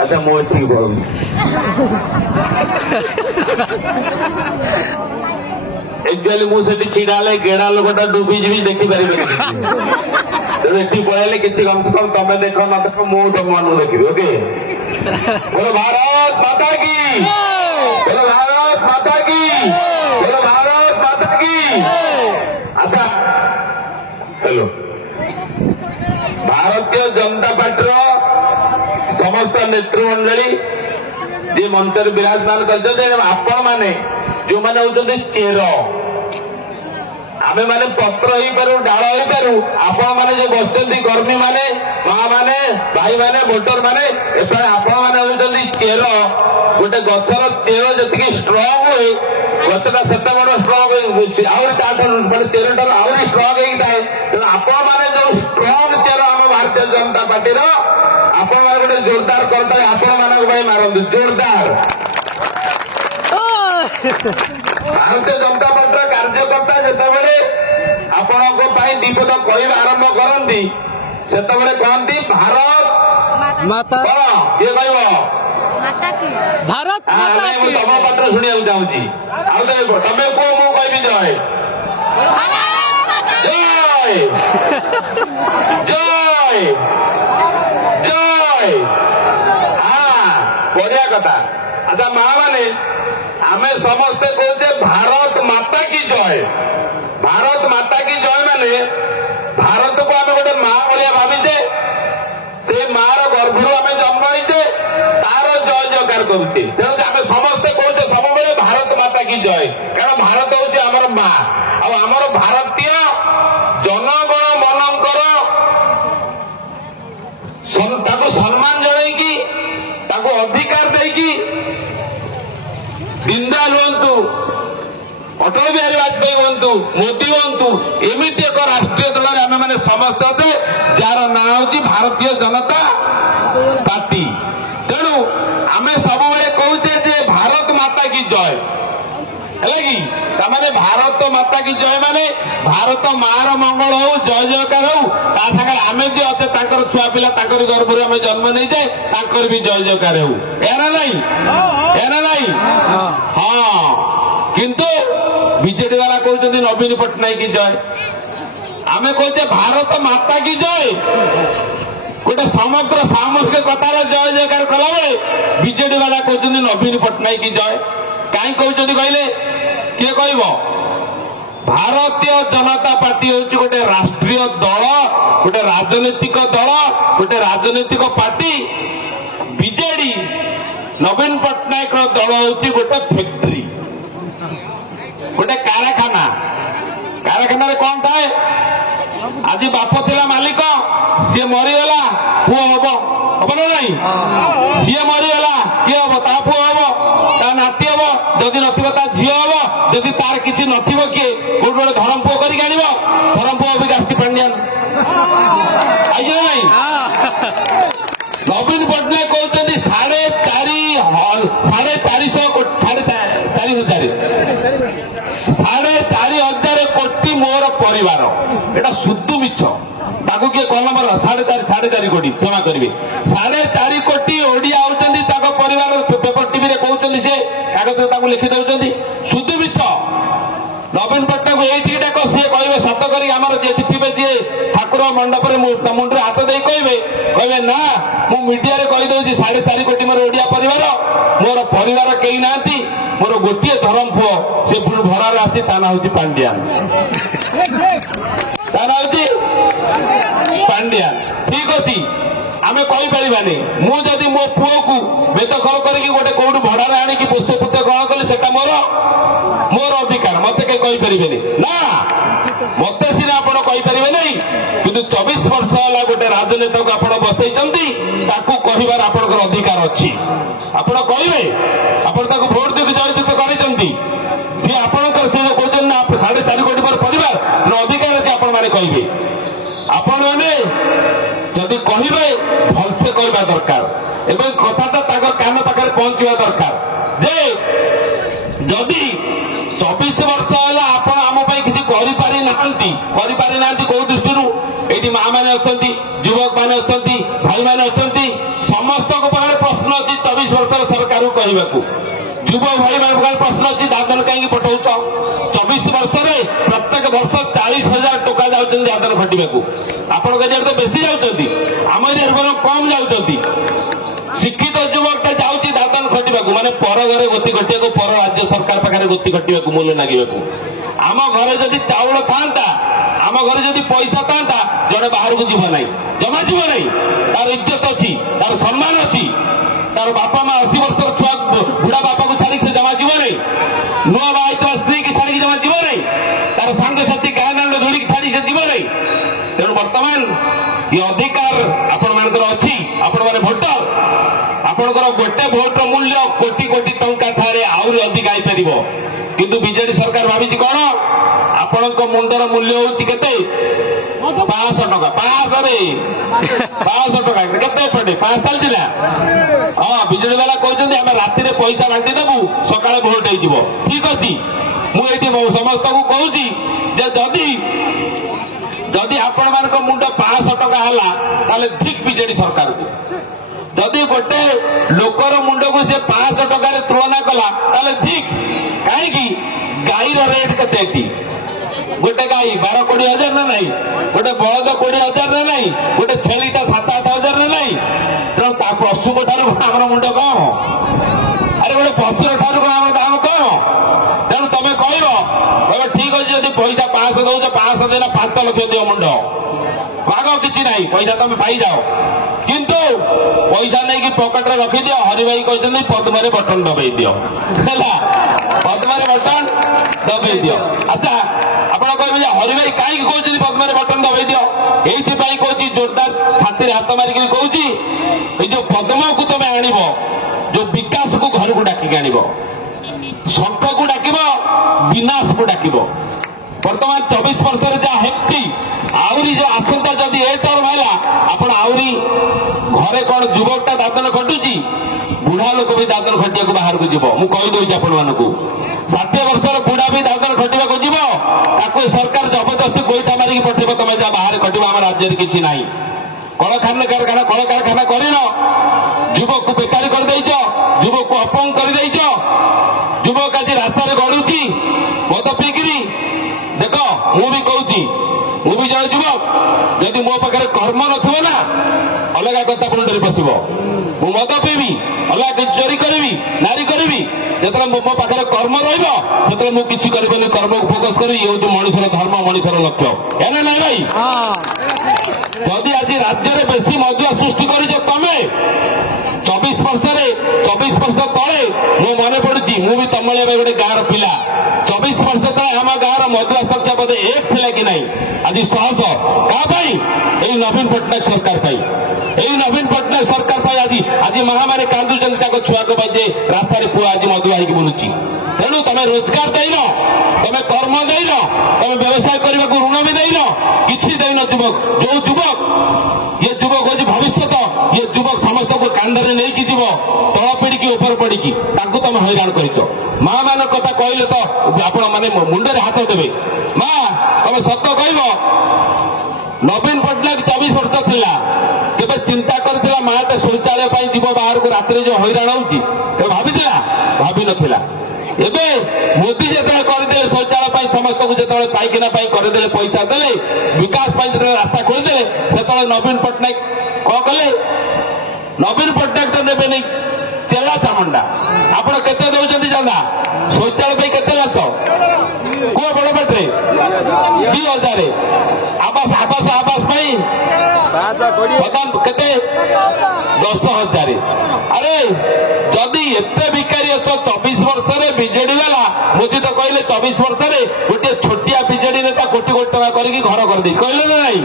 अच्छा मो ठीक बोल एक्चुअली मुझे छिड़ा गेड़ा लोकटा डुबी जी देखिपारे पढ़ाइले किसी कम से कम तमें देख न देख मु तुम मान देखी ओके बोलो भारत माता की बोलो भारत माता की बोलो भारत माता की अच्छा हेलो भारतीय जनता पार्टी समस्त नेतृमंडली जी मंच विराजमान कर आपण मैंने जो मैंने होती चेर आमे माने पत्र हो पारू डाल हो पारू आपण मैंने जो बसती कर्मी मैंने माँ मैंने भाई मैंने भोटर मैंने आपण मैंने होती चेर गोटे गचर चेर जी स्ट्रंग हुए गचटा से बड़ स्ट्रंग मानते चेरटा आहरी स्ट्रंग होता है तेना आपण मैंने जो स्ट्रंग चेर आम भारतीय जनता पार्टी आपण मैंने गोटे जोरदार करता आपण मान मारती जोरदार भारतीय जनता पार्टी कार्यकर्ता जितेबाला आपण दीपद कह आरंभ करती से कहती भारत माता किए कह भारत तम पात्र शुणा चाहूँगी तमें कह मु कह जय जय जय हाँ बढ़िया कथा अच्छा माँ मैंने आमे समस्ते कहते भारत माता की जय भारत माता की जय माने भारत को आम गोटे माँ भाया भाविचे से मार गर्भर आम जन्म होते तार जय जयकार करुचे तेणु आम समस्ते कहते सब भारत माता की जय कारण भारत हूँ आमर माँ आमर भारतीय जनगण मनकर सम्मान जनईकि अधिकार देकी दीनदयाल हूँ अटल बिहारी वाजपेयी हूँ मोदी हूँ एमती एक राष्ट्रीय दल आम मैंने समस्ते जार ना हूँ भारतीय जनता पार्टी तेणु आम सब कहचे भारत माता की जय है कि ताने भारत माता की जय माने भारत मार मंगल हो जय जयकार हो आम जी अच्छे छुआ पिला गर्भर आम जन्म नहीं जाए भी जय जयकार हो एना नहीं हाँ किंतु बीजेडी वाला कहते नवीन पट्टनायक की जय आम कहते भारत माता की जय गोटे समग्र सामूहिक कथार जय जयकार कला बीजेडी वाला कहते नवीन पट्टनायक की जय कहीं कहते कहले किए कह भारतीय जनता पार्टी हूँ गोटे राष्ट्रीय दल गोटे राजनैतिक दल गोटे राजनैतिक पार्टी बीजेडी नवीन पट्टनायक दल हूँ गोटे फैक्ट्री गोटे कारखाना कौन थाए आज बाप थिला मालिक सी मरीगला पुओ हम ना नहीं सी मरीगला किए हम ता पुओ हम ता नाती हम जदि नथिबो ता झील हम जदि तार किसी नथिबो किए गोटे गोटे धरम पुओ करके आनिब धरम पुओ भी आसी पांडियान आई नहीं नवीन पट्टनायक कहते 4,500 कोटी मोर परिवार एटा शुद्ध मिछ ताकू किए कल मर 4.5 कोटी क्षमा करेंगे 4.5 कोटी ओडिया होती परिवार पेपर टीवी कहते सी कागज लिखि दौरान शुद्ध मिछ नवीन पट्टनायक ये डाक सी कहे सत कर थे जी ठाकुर मंडप मुंडे हाथ दे कहे ना मु मीडिया कहीदे 4.5 कोटी मोर ओडिया परिवार मोर परिवार कई ना मोर गोटे धरम पुओ से भरार आसी ता ना हूँ पांडियान पांडियान ठीक अच्छी आम कहीपरानी मुझे मो पुओ को बेदखल करके गोटे कौट भड़ार आणिकी पोष पुत्र ग्रहण कली से मोर अधिकार मत कहीपरि ना मत सीना आप कहीपरि नहीं कि 24 वर्ष है गोटे राजनेता को आप बसई कहबार आपंकर अधिकार अच्छी आपण कहे आप भोट देकर जययुक्त कर सी आपंकर सी कहते ना 4.5 कोटी पर परिवार अधिकार अच्छे आपण मैंने कहे आपण मैंने जदि कहे भलसे कहवा दरकार एवं कथाटा कान पाखे पहुंचवा दरकार जे जदि 24 वर्ष है आपण आम किसी करी ना कौ दृष्टि ये माँ मैंने अच्छा युवक मैंने अच्छा भाई मैंने अच्छा समस्त पाखे प्रश्न 24 वर्षर सरकार को कहवाकू युव भाई मान प्रश्न अच्छी दादन कहीं पठाऊ 24 वर्ष प्रत्येक वर्ष 40,000 टका जाऊँ दादन खटिया आपण तो बेसी जाऊँगी आम एरिया कम जाऊँगी शिक्षित युवकटा जाऊँगी दादन खटिया माने पर घरे गति घटिया पर राज्य सरकार पाखे गति घटिया मूल्य लगे आम घरे जदि चाउल था आम घरे जदि पैसा था जड़े बाहर को जीव ना जमा जीव ना तार इज्जत अच्छी तार सम्मान अच्छी तार बापा माँ 80 वर्ष छुआ बुढ़ा बापा को छाड़ी से जमा जीव ना नुआ बाहर स्त्री की छाड़ी जमा जीव ना तार सांगसाथी गाँ दांड धूड़ी की छाड़ी से जीव ना तेणु बर्तमान ये अधिकार आपण मानकर अच्छी आपण माने भोटर आपणकर गोटे भोट मूल्य कोटी कोटी टंका ठारे आहरी अधिक आईपर किंतु बीजेडी सरकार भावी कौन आपण मुंडर मूल्य हूँ केते 500 टका 500 टका केते पड़े 5 चलती ना हाँ बीजेडी वाला कहते आम राति पैसा बांटी देबू सकाଳେ भोट हो ठीक अच्छी मुझे समस्त को कहूँ जदि आपण मान मुंड 500 टका है ठीक बीजेडी सरकार को जदि गोटे लोकर मुंड को सी 500 टकर तुलना कला ठीक कहीं गाईर रेट केते गोटे गाई 12-20 ना नहीं गोटे बलद 20,000 ना नहीं गोटे छेलीटा 7-8 हजार ना नहीं तेणु पशु ठार आम मुंड कम अरे गोटे पशु ठार आम दाम कम तेणु तुम कह ठीक अच्छे जब पैसा 500 दौच 500 देना 5 लक्ष दियो मुंड भाग किसी ना पैसा तुम पाई जाओ किंतु पैसा नहीं कि पकेट रे रखी दियो हरि भाई कहते पद्म बटन दबाई दियो पद्म बटन दबाई दियो अच्छा ଆପଣ କହିବେ ହରି ଭାଇ କାହିଁକି କହୁଛନ୍ତି ପଦ୍ମରେ ବଟନ ଦବାଇ ଦିଅ ଏଇଥିପାଇଁ କହୁଛି ଜୋରଦାର ଛାତିରେ ହାତ ମାରିକି କହୁଛି ଏଇ ଯୋଉ ପଦ୍ମକୁ ତମେ ଆଣିବ ଯୋଉ ବିକାଶକୁ ଘରକୁ ଡାକିକି ଆଣିବ ଶଙ୍ଖକୁ ଡାକିବ ବିନାଶକୁ ଡାକିବ ବର୍ତ୍ତମାନ 24 ବର୍ଷରେ ଯାହା ହେଛି ଆହୁରି ଯୋଉ ଆସନ୍ତା ଯଦି ଏ ଟର୍ମ ହେଲା ଆପଣ ଆହୁରି ଘରେ କଣ ଯୁବକଟା ଦାଦନ ଖଟୁଛି ବୁଢା ଲୋକ ବି ଦାଦନ ଖଟିବାକୁ ବାହାରକୁ ଯିବ ମୁଁ କହିଦେଉଛି ଆପଣମାନଙ୍କୁ 60 ବର୍ଷର ବୁଢା ବି ଦାଦନ ଖଟିବାକୁ ଯିବ ତାକୁ ସରକାର ଜବରଦସ୍ତି ଗୋଇଠା ମାରିକି ପଠେଇବ ତମେ ଯାହା ବାହାରେ ଖଟିବ ଆମ ରାଜ୍ୟରେ କିଛି ନାହିଁ କଳକାରଖାନା କରିନ ଯୁବକକୁ ବେକାରୀ କରିଦେଇଛ ଯୁବକକୁ ଅପଙ୍ଗ କରିଦେଇଛ ଯୁବକ ଆଜି ରାସ୍ତାରେ ଗଡୁଛି ମଦ ପିଇକିରି ଦେଖ ମୁଁ ବି କହୁଛି ମୁଁ ବି ଜଣେ ଯୁବକ ଯଦି ମୋ ପାଖରେ କର୍ମ ନଥିବ ନା ଅଲଗା କଥା ମୁଣ୍ଡରେ ପଶିବ ମୁଁ ମଦ ପିଇବି ଅଲଗା କିଛି ଚୋରି କରିବି ନାରୀ କରିବି ଯେତେବେଳେ ମୋ ପାଖରେ କର୍ମ ରହିବ ସେତେବେଳେ ମୁଁ କିଛି କରିବିନି କର୍ମକୁ ଫୋକସ୍ କରିବି ଇଏ ହେଉଛି ମଣିଷର ଧର୍ମ ମଣିଷର ଲକ୍ଷ୍ୟ ଏନା ନାଇଁ ଭାଇ ଯଦି ଆଜି ରାଜ୍ୟରେ ବେଶୀ ମଦୁଆ ସୃଷ୍ଟି କରିଛ ତମେ 24 ବର୍ଷ ତଳେ ମୁଁ ମନେ ପଡୁଛି ମୁଁ ବି ତମଳି ଏବେ ଗୋଟେ ଗାଁର ପିଲା 24 ବର୍ଷ ତଳେ ଆମ ଗାଁର ମଦୁଆ ସଂଖ୍ୟା ବୋଧେ 1 ଥିଲା କି ନାହିଁ ଆଜି 100 କାହା ପାଇଁ ଏଇ ନବୀନ ପଟ୍ଟନାୟକ ସରକାର ପାଇଁ ଏଇ ନବୀନ ପଟ୍ଟନାୟକ ସରକାର ପାଇଁ ଆଜି ମହାମାରୀ କାନ୍ଦୁଛନ୍ତି ତାଙ୍କ ଛୁଆଙ୍କ ପାଇଁ ଯେ ରାସ୍ତାରେ ପୁଅ ଆଜି ମଦୁଆ ହେଇକି ବୁଲୁଛି ତେଣୁ ତମେ ରୋଜଗାର ଦେଇନ ତମେ କର୍ମ ଦେଇନ ତମେ ବ୍ୟବସାୟ କରିବାକୁ ଋଣ ବି ଦେଇନ କିଛି ଦେଇନ ଯୁବକ ଯୋଉ ଯୁବକ ଇଏ ଯୁବକ ହେଉଛି ଭବିଷ୍ୟତ ଇଏ ଯୁବକ ସମସ୍ତଙ୍କୁ କାନ୍ଧରେ ନେଇକି ଯିବ ତଳ ପିଢିକି ଉପର ପିଢିକି ତାଙ୍କୁ ତମେ ହଇରାଣ କରିଛ ମା ମାନଙ୍କ କଥା କହିଲେ ତ ଆପଣ ମାନେ ମୁଣ୍ଡରେ ହାତ ଦେବେ ମା ତମେ ସତ କହିବ ନବୀନ ପଟ୍ଟନାୟକ 24 ବର୍ଷ ଥିଲା କେବେ ଚିନ୍ତା କରିଥିଲା ମାଟେ ଶୌଚାଳୟ ପାଇଁ ଯିବ ବାହାରକୁ ରାତିରେ ଯୋଉ ହଇରାଣ ହଉଛି କେବେ ଭାବିଥିଲା ଭାବିନଥିଲା ଏବେ ମୋଦି ଯେତେବେଳେ କରିଦେଲେ ଶୌଚାଳୟ ପାଇଁ ସମସ୍ତଙ୍କୁ ଯେତେବେଳେ ପାଇଖାନା ପାଇଁ କରିଦେଲେ ପଇସା ଦେଲେ ବିକାଶ ପାଇଁ ଯେତେବେଳେ ରାସ୍ତା ଖୋଲିଦେଲେ ସେତେବେଳେ ନବୀନ ପଟ୍ଟନାୟକ କଣ କଲେ ନବୀନ ପଟ୍ଟନାୟକ ତ ନେବେନି ଚେଲା ଚାମୁଣ୍ଡା ଆପଣ କେତେ ଦଉଛନ୍ତି ଚାନ୍ଦା ଶୌଚାଳୟ ପାଇଁ କେତେ ଲାଗ କୁହ ବଡ ପାଟିରେ 2,000 ଆବାସ ପାଇଁ କେତେ 10,000 ଆରେ ଯଦି ଏତେ ଭିକାରୀ ଅଛ 24 ବର୍ଷରେ ବିଜେଡି ବାଲା ମୋଦି ତ କହିଲେ 24 ବର୍ଷରେ ଗୋଟିଏ ଛୋଟିଆ ବିଜେଡି ନେତା କୋଟି କୋଟି ଟଙ୍କା କରିକି ଘର କରିଦେଇ କହିଲେ ନା ନାଇଁ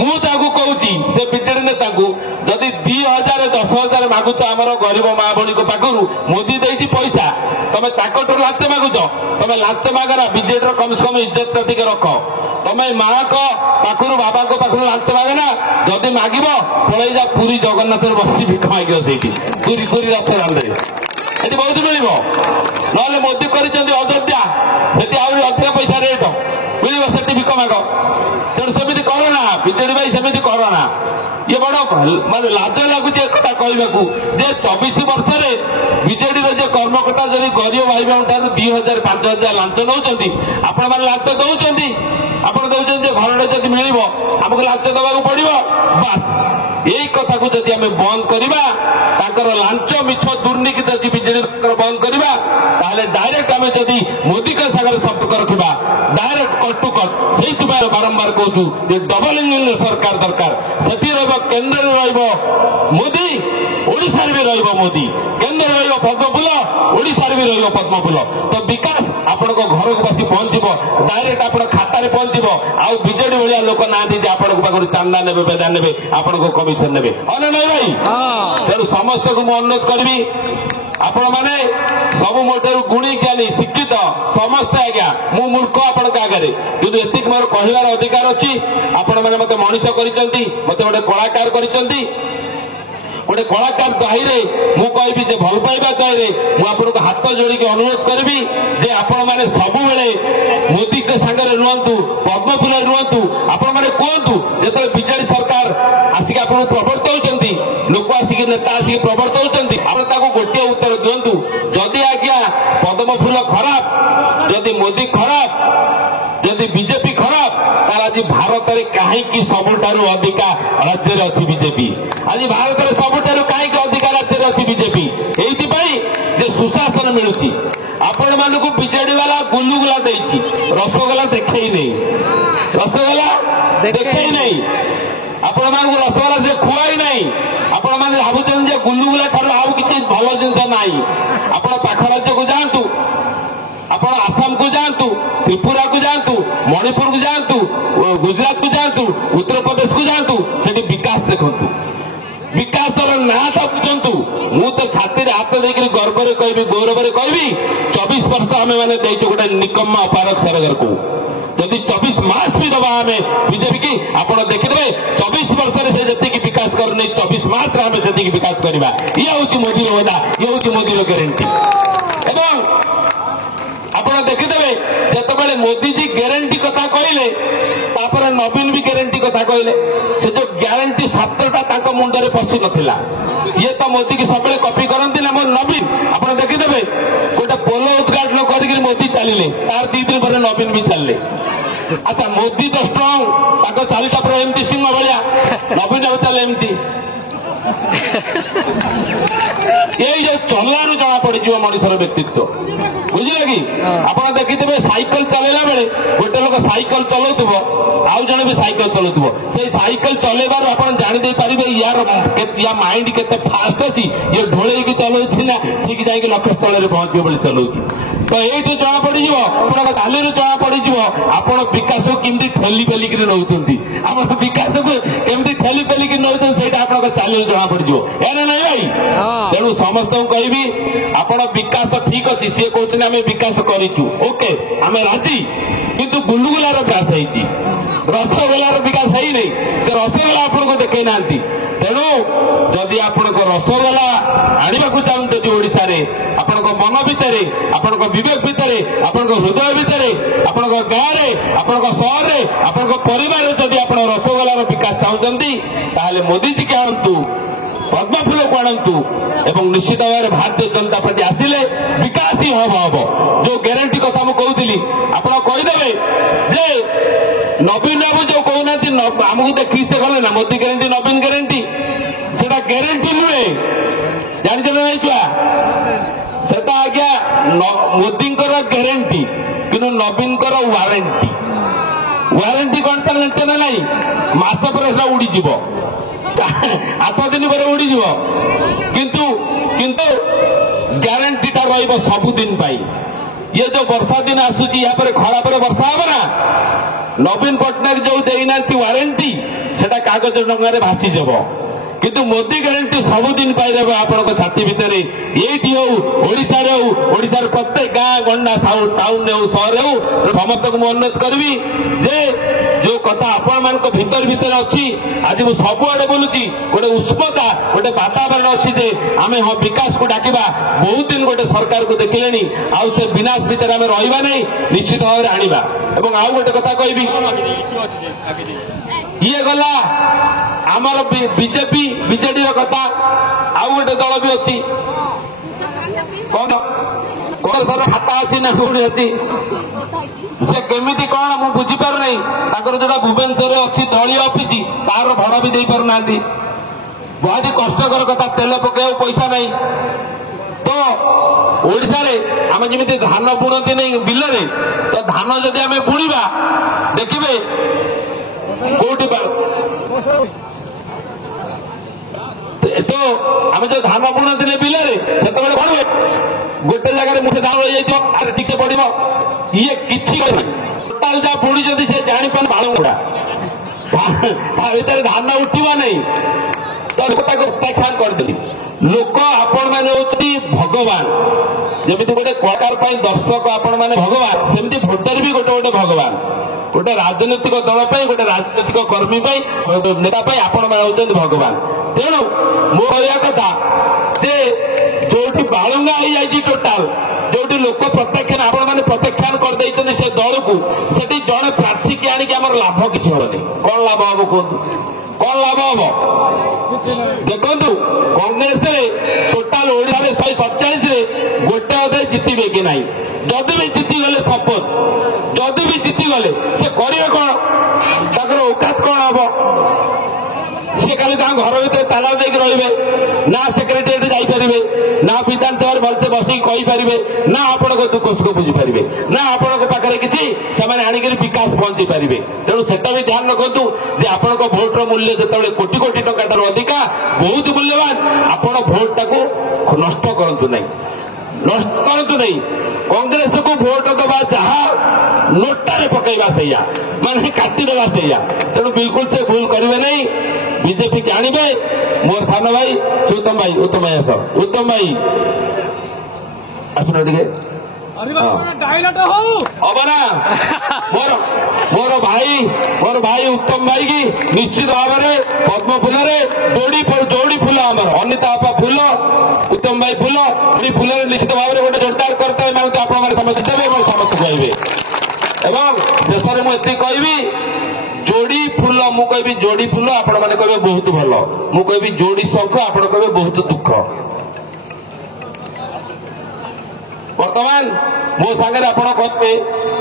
ମୁଁ ତାକୁ କହୁଛି ସେ ବିଜେଡି ନେତାଙ୍କୁ ଯଦି 2,000 10,000 ମାଗୁଛ ଆମର ଗରିବ ମା ଭଉଣୀଙ୍କ ପାଖରୁ ମୋଦି ଦେଇଛି ପଇସା ତମେ ତାଙ୍କଠୁ ଲାଞ୍ଚ ମାଗୁଛ ତମେ ଲାଞ୍ଚ ମାଗନା ବିଜେଡିର କମ ସେ କମ ଇଜ୍ଜତ ଟିକେ ରଖ ତମେ ମାଙ୍କ ପାଖରୁ ବାବାଙ୍କ ପାଖରୁ ଲାଞ୍ଚ ମାଗନା ଯଦି ମାଗିବ ପଳେଇ ଯା ପୁରୀ ଜଗନ୍ନାଥରେ ବସି ଭିକ ମାଗିବ ସେଇଠି ପୁରୀ ରଥ ଦାଣ୍ଡରେ ସେଠି ବହୁତ ମିଳିବ ନହେଲେ ମୋଦି କରିଛନ୍ତି ଅଯୋଧ୍ୟା ସେଠି ଆହୁରି ଅଧିକ ପଇସା ରେଟ୍ ମିଳିବ ସେଠି ଭିକ ମାଗ ତେଣୁ ସେମିତି କର ନା ବିଜେଡି ଭାଇ ସେମିତି କର ନା ये बड़ माने लाज लगुच एक कथा कहवाकू जे 24 वर्ष बीजेडी जो कर्मकर्ता जब गरीब भाई भाई ठार 2000 5000 लांच नौकरी आपण मैंने लांच दौरान आपण दौरान घरटे जब मिल आमको लांच देवाक पड़ो बास यही कथा को जब आम बंद करवा लांच मिछ दुर्नीति जब बीजेडी बंद करवा डायरेक्ट आम जब मोदी सागर संपर्क रखा डायरेक्ट कट टू कट से बारंबार कहूँ डबल इंजिन सरकार दरकार से केन्द्र मोदी ओडिशा भी रोदी केन्द्र रद्मफूल ओडिशा भी रद्मफूल तो विकास आपण घर को बस पहुंचब डायरेक्ट आप खाता पहुंचब आउ बीजेडी भाया लोक ना आपण पाखु चांदा ने बेदा ने आपण को कमिशन ने अने नहीं भाई तेणु समस्त को मुझे अनुरोध करी आपण मैंने सब मोटे गुणी ज्ञानी शिक्षित समस्ते आज्ञा मु मूर्ख आपण आगे कि एतिक मोर कहबार अधिकार अच्छी आपण मैंने मत मनीष कर मत गोटे कलाकार कर गोटे कलाकार दाहीरे मु कहि जे भल पाइबा दाहीरे मुझे हाथ जोड़ी अनुरोध करी जे आपण मैंने सब मोदी के सागर रुहतु पद्मफूल रुहतु आपण मैंने कहतु जो बीजेडी सरकार आसिक आप प्रवर्तन लोक आसिक नेता आसिक प्रवर्तन आप गोटे उत्तर दिंतु जदि आज्ञा पद्मफूल खराब जदि मोदी खराब जदि बीजेपी खराब आज भारत में कहीं सबुठार अधिका राज्य अच्छी बीजेपी आज भारत में सबुठार कहीं अधिका राज्य अच्छी बीजेपी ये सुशासन मिलूची आपण मानक बीजेडी वाला गुलुगुला देती रसगोला देखे नहीं रसगोला देखे नहीं आपण मान रसगोला से खुआई नहीं आपण मैंने भावुं गुलुगुला ठार आउ किसी भल जिनस ना आप पाख राज्य को जातु आप आसाम को जातु त्रिपुरा को जातु मणिपुर को जातु गुजरात को जातु उत्तर प्रदेश को जातु से विकास देखु विकास ना बुझु मु तो छाती हाथ देकर गर्व कहि गौरव कहि 24 वर्ष आम मैंने गोटे निकम्मा अपारक सरकार को जदि 24 मास भी दबा आम बीजेपी की आप देखिए 24 वर्ष से जी विकास करनी 24 मास आम से विकास करवा ये हूँ मोदी वादा ये हूँ मोदी ग्यारंटी एवं आप देखिदे जिते मोदीजी ग्यारंटी कथा कहले नवीन भी ग्यारंटी कथा कहले से जो ग्यारंटी सतटा मुंडे पशि नाला ये तो मोदी की सब कॉपी करती ना मोर नवीन आप देखिदे गोटे पोल उद्घाटन कर मोदी चलिए तार 2 दिन पर नवीन भी चलिए अच्छा मोदी तो स्ट्रंग चालीटा पूरा एमती सिंह भाया नवीन अब चले एमती यही जो चलारू जना पड़ मनुष्यर व्यक्तित्व बुझे कि आप देखिए साइकिल चलेला बेले गोटे लोक साइकिल चलाउव आउ जड़े भी साइकिल चलाउव से साइकिल चलेबार आप जानी पारे या माइंड केते फास्ट अच्छी ये ढोल चलाउछि ना ठीक जाकि लक्ष्य स्थल पहुंचे बोली चलाउछि तो ये जना पड़ चालू जना पड़ आप विकास को केमती ठेली पेलिक नौकरी आप विकास को केमती ठेली पेलिक नौकरी आप चालू जना पड़ ना भाई तेणु समस्त कहबी आप विकास ठीक अच्छी सी कहते आम विकास करूँ ओके आम राजी किंतु गुलुगुलार विकास होती रसगोलार विकास है नहीं से रसगोला आपको देखई ना तेणु जदि आप रसगोला आने को चाहते ओडिशा आपण मन भितर आपण विवेक भितर आपण हृदय भितर आपण गाँव आपण सहर आपण परिवार जदि आप रसगोलार विकास चाहते मोदीजी के आणतु पद्मफूल को आणतु एवं निश्चित भाव में भारतीय जनता पार्टी आसिले विकास ही हम जो ग्यारंटी कथा मुझे कहती आप कहीदेवे जे नवीन बाबू जो कहना आमको देखी से गले ना मोदी ग्यारंटी नवीन ग्यारंटी से ग्यारंटी नुहे जानते ना छुआ से आज्ञा मोदी ग्यारंटी कि नवीन वारंटी वारंटी कौन था जानते ना नहीं मास पर उड़ीज 8 दिन पर उड़ीज किंतु ग्यारंटी टा रही सबुदिन ये जो वर्षा दिन आसूची या पर खरा पर वर्षा हम ना नवीन पट्टनायक जो देना वारंटी से कागज डंगार भासीजब किंतु मोदी ग्यारंटी सबुदिन पाइब आपण छाती भितर ये ओडार प्रत्येक गाँ गंडा टाउन हो सहर हो समस्त को अनुरोध करी जे जो कथा आपण मान भीतर भीतर अच्छी आज मुझे सबुआड़े बोलूची गोटे उष्मता गोटे वातावरण अच्छी जे आम हाँ विकास को डाकिबा बहुत दिन गोटे सरकार को देखिले आउ से विनाश भितर आम रहा नहीं निश्चित भाव में आनिबा एवं आउ गोटे कथा कहबी ये गला आमर बीजेपी बीजेडी कथा आउ गोटे दल भी अच्छी कौन कौन खाता अच्छी ना कौन अच्छी से केमिति कौन मु बुझीपार नहीं जो भुवनेश्वर अच्छी दलीय अफिस तार भड़ा भी दे पार ना बहुत कष्टकर कथा तेल पकड़ पैसा नहीं तो ओडिशा रे आम जमी धान बुणती नहीं बिलरे तो धान जदि आम बुणवा देखिए कौटी तो आम जो धान बुणती बिलरे से भरवे गोटे जगह मुठे धान रही जाए ठीक से पड़ो ये किसी टोटाल जहाँ बुणी से जापार बाणगुड़ा भर धान उठवा नहीं तो प्रत्याख्यान करदेली लोक आपण मैंने भगवान जमी गोटे कलाकार दर्शक आपण मैंने भगवान सेमती भोटर भी गोटे गोटे भगवान गोटे राजनैतिक दल गोटे राजनैतिक कर्मी नेता आपण मैंने होती भगवान तेणु मो कहवा कथा जे जो बालुंगा हो जाए टोटाल जो लोक प्रत्याख्यान आपण मैंने प्रत्याख्यान करदे से दल को से जड़े प्रार्थी की आणिक आम लाभ किसी हेनी कौन लाभ हम कहतु कौन लाभ हम देखु कांग्रेस टोटाल ओडिशा 147 गोटे अधे जितबे कि ना जदि भी जीतीगले सपोज जदि भी जीतीगले से करेंगे कौन औकात कौन हम सी खाली घर भर ताला देकर रे ना सेक्रेटेरिएट जापारे ना विधानसभा भलसे बसिक कहींपारे ना आपण दुख सुख बुझीपारे ना आपण पाखे किसी से आणिक विकास पहुंची पारे तेणु से भी ध्यान रखु जे आपण भोटर मूल्य जो कोटी कोटी टकर अधिका बहुत मूल्यवान आपण भोट टाक नष्ट करूँ नष्ट करूँ नहीं कांग्रेस को भोट दबा जहाँ नोटारे पकड़ा से माने काटिदेवा से तेणु बिल्कुल से भूल करेंगे नहीं बीजेपी की आणवे मोर सान भाई उत्तम भाई आस उत्तम भाई आसन टे हम ना मोर भाई उत्तम भाई की निश्चित भाव में पद्म फूल जोड़ी फूल आम अनिता आपा फूल उत्तम भाई फूल जोड़ी फूल निश्चित भाव में गोटे जोरदार करते समस्त देवे समस्त कहबे एवं शेष में ये कहबी जोड़ी फूल मु कहबी जोड़ी फूल आपण मैंने कहे बहुत भल मु कहबी जोड़ी शंख आपण कहे बहुत दुख वर्तमान मो सागर आपण कहते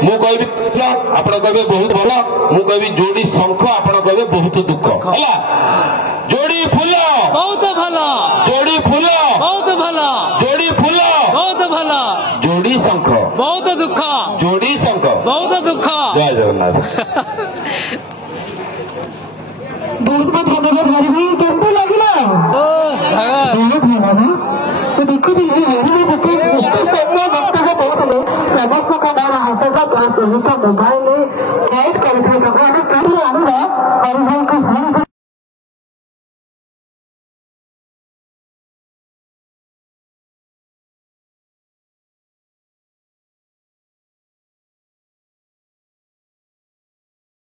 मु कहबी फूल आपण कहे बहुत भल मु कहबी जोड़ी शंख आपण कहे बहुत दुख है जोड़ी फूल बहुत भल जोड़ी फूल बहुत भल जोड़ी फूल बहुत भल जोड़ी शंख बहुत दुख जोड़ी शंख बहुत दुख जय जगन्नाथ बहुत बहुत धन्यवाद हरि भाई केमती लगिला बहुत भल तो देखो समस्त का नाम हाथ का मोबाइल में कैद कर हरि भाई